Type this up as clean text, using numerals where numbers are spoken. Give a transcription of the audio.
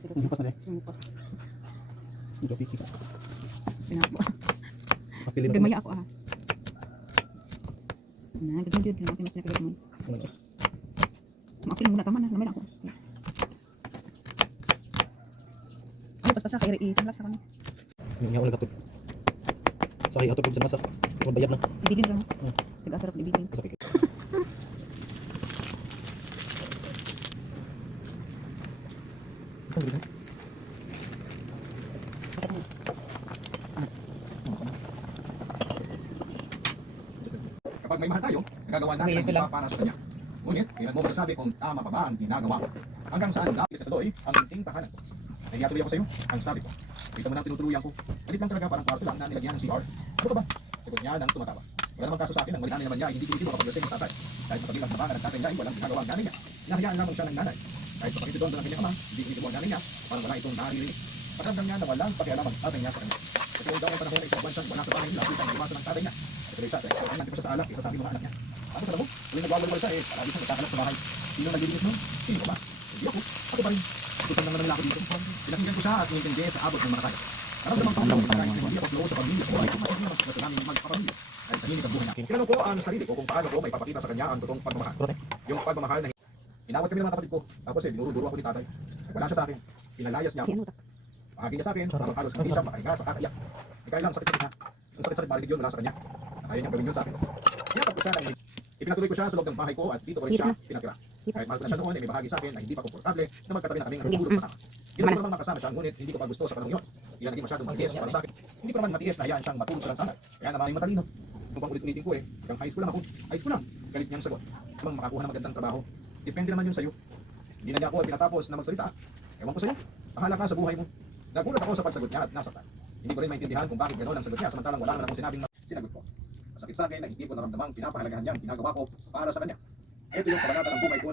Bukas na rin. Bukas. Ito, pisi ka. Pinako. Kapili na. Gamaya ako ah. Nah, ganyan yun. Kailangan pinapilagay mo. Makapil muna. Tama na. Lamay lang ako. Ay, pas-pasa. Kaya i-relax na kami. Yung niya ako nagkatod. Sakay ato pag sa masa. Ito bayad na. Ibigin lang. Sige, sarap ibigin. Sakay. Ito dito. Kapag may mahal tayo, nagagawa natin ang iba para sa kanya. Ngunit, kailan mo masasabi kung tama pa ba ang ginagawa ko? Hanggang saan dapat ituloy ang ating tahanan? Nahiyatuloy ako sa iyo, ang sabi ko. Dito mo nang tinutuluyan ko. Galit lang talaga parang kwarto lang na nilagyan ng CR. Ano ka ba? Sagot niya nang tumatawa. Wala namang kaso sa akin, ang malinanay naman niya ay hindi tinitiro kapag lasing ang tatay. Kahit matabilang na ng tatay niya ay walang ginagawa ang nanay niya. Hinahayaan lamang siya ng nanay. Kahit sa pakitidon ng kanyang ama, hindi tinitiro ang nanay niya, parang wala itong naririnig. Pakiramdam niya na walang pakialam ang tatay niya sa kanya. Kasi daw ang panahon ay isang bansang wala sa bahay nila, upang iwasan ng tatay niya. Kasi siya, kaya nandito siya sa alak, isasabi mga anak niya. Ano sa mo? Tuwing nagwawalwal siya parang siyang nagkakalap sa bahay. Sino naglilinis nun? Sino ba? Hindi ako. Ako pa rin. Kusang naman nila ako dito. Pinakinggan ko siya at inintindi sa abot ng mga kaya. Naramdaman ko kahit hindi ako flow sa pamilya ko ay hindi naman sa namin magpapamilya. Dahil sa hilig ang buhay niya. Tinanong ko ang sarili ko kung paano ko may papakita sa kanya ang totoong pagmamahal. Yung pagmamahal na inawat kami ng mga kapatid ko. Tapos dinuro-duro ako ni tatay. Wala siya sa akin. Pinalayas niya ako. Pahagi niya sa akin. Habang halos hindi siya makahinga sa kakayak. Ikaw lang sakit-sakit na. Yung sakit-sakit marinig yun mula sa kanya. Ayaw niyang gawin yun sa akin. Tinatap ko siya ng ipinatuloy ko siya sa loob ng bahay ko at dito ko rin siya pinatira. Kahit mahal ko na siya noon, may bahagi sa akin na hindi pa komportable na magkatabi na kaming natutulog sa kama. Hindi ko naman makasama siya, ngunit hindi ko pa gusto sa panahon yun. Hindi na naging masyadong matiis para sa akin. Hindi ko naman matiis na hayaan siyang matulog sa lansangan. Kaya naman yung matalino. Kung pang ulit-ulitin ko hanggang high school lang ako. High school lang. Galit niyang sagot. Habang makakuha ng magandang trabaho. Depende naman yun sa'yo. Hindi na niya ako pinatapos na magsalita. Ewan ko sa'yo. Bahala ka sa buhay mo. Nagulat ako sa pagsagot niya at nasaktan. Hindi ko rin maintindihan kung bakit gano'n ang sagot niya samantalang wala naman akong sinabing sinagot ko. Masakit sa akin na hindi ko naramdamang pinapahalagahan niya ang ginagawa ko para sa kanya. Ito yung kabanata ng buhay ko.